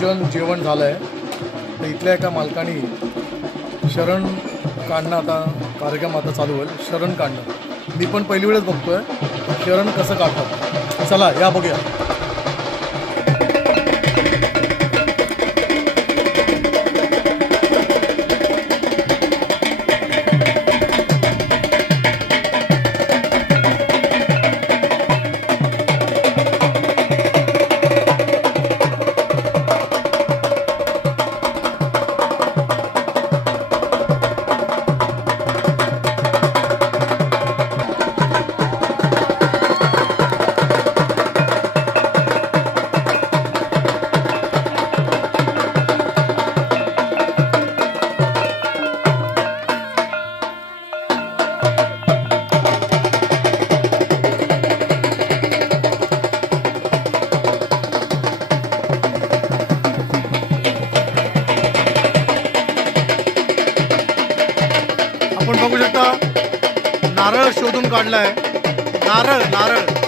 भोजन जेवण झालं आहे. तर इथल्या एका मालकाने शरण काढणं, आता कार्यक्रम आता चालू होईल. शरण काढणं मी पण पहिली वेळेस बघतोय शरण कसं काढतात. चला या बघूया. आपण बघू शकता नारळ शोधून काढलाय. नारळ नारळ